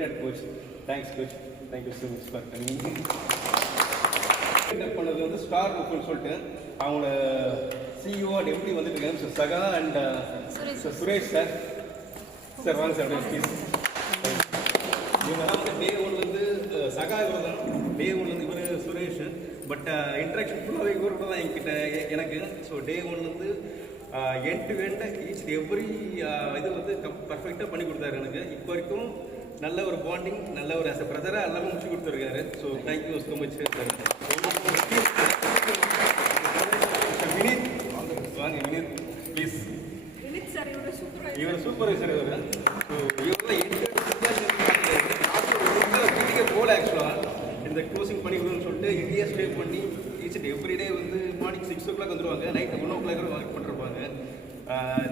Talented coach. Thanks coach, thank you so much for coming. பண்ணது வந்து star புக்னு சொல்லிட்டு அவங்களோட சிஇஓ அண்ட் எப்படி வந்துட்டு இருக்காங்க. ஸோ சகா அண்ட் சுரேஷ் சார். சார் வாங்க சார் ப்ளீஸ். இவங்கெல்லாம் வந்து டே ஒன்லேருந்து சகா இவர் தான், டே ஒன்லேருந்து இவர் சுரேஷ். பட் இன்ட்ராக்ஷன் ஃபுல்லாகவே இவர் கூட தான் என்கிட்ட எனக்கு. ஸோ டே ஒன்லேருந்து end to end each every இது வந்து பர்ஃபெக்டாக பண்ணி கொடுத்தாரு எனக்கு. இப்போ வரைக்கும் நல்ல ஒரு பாண்டிங், நல்ல ஒரு ஆஸ் அ பிரதராக எல்லாமே முடிச்சு கொடுத்துருக்காரு. So thank you so much sir. Vineeth வாங்க, வினீத் ப்ளீஸ். இவர் சூப்பர்வைசர் இவர். ஸோ இவரெல்லாம் வீட்டுக்கே போகல ஆக்சுவலாக இந்த க்ளோசிங் பண்ணி விடுன்னு சொல்லிட்டு இந்தியா ஸ்டே பண்ணி ஈச் அண்ட் எவ்ரிடே வந்து மார்னிங் 6 o'clock வந்துடுவாங்க, நைட் 1 o'clock ஒர்க் பண்ணிருப்பாங்க.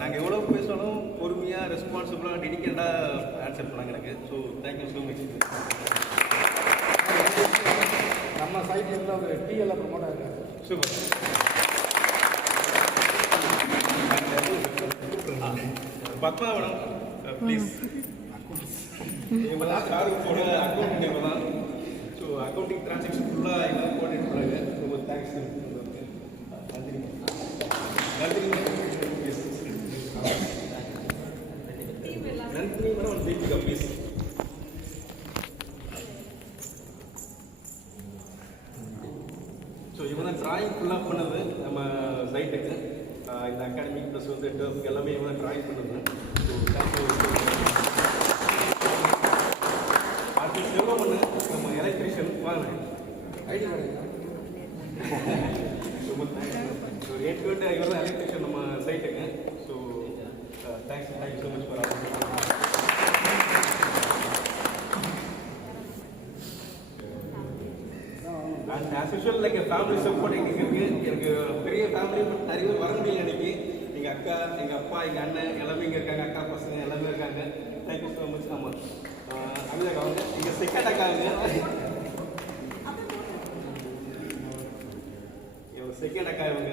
நாங்கள் எவ்வளோ பேசினாலும் பொறுமையாக ரெஸ்பான்சிபிளாக டெடிக்கேட்டாக ஆன்சர் பண்ணாங்க எனக்கு. So thank you so much. நம்ம சைட்லேருந்து அவர் டிஎல்ல ப்ரொமோட் ஆகிருக்காரு. சூப்பர். பத்மாவனம் ப்ளீஸ். இவங்க தான் ஸ்டாருக்கு போன அக்கௌண்ட் இவங்க தான். ஸோ அக்கௌண்டிங் டிரான்சாக்ஷன் ஃபுல்லாக இவங்க கோஆர்டினேட் பண்ணுறாங்க. ரொம்ப தேங்க்ஸ். நன்றி நன்றி நன்றி மேடம். தீபிகா ப்ளீஸ். ஸோ இவங்க தான் ட்ராயிங் ஃபுல்லாக பண்ணது நம்ம சைட்டுக்கு. இந்த அகாடமிக் ப்ளஸ் வந்து டர்ஃப்க்கு எல்லாமே இவங்க தான் ட்ராயிங் பண்ணது. So thank you. அடுத்து செல்வமண்ணு நம்ம எலக்ட்ரிஷியன் வாங்க. ஐடி கார்டு ரொம்ப தேங்க்ஸ். ஸோ ஏற்கனவே இவர் தான் எலக்ட்ரிஷியன் நம்ம சைட்டுக்கு. So thanks, thank you so much for and as usual like family support எங்களுக்கு இருக்குது. எனக்கு பெரிய ஃபேமிலி நிறைய பேர் வர முடியல இன்னைக்கு. எங்கள் அக்கா, எங்கள் அப்பா, எங்கள் அண்ணன் எல்லாமே இங்கே இருக்காங்க. அக்கா பசங்க எல்லாமே இருக்காங்க. Thank you so much. ஆமாம், அமிதாக்கா வந்து எங்கள் செகண்ட் அக்காங்க. செகண்ட் அக்கா இவங்க.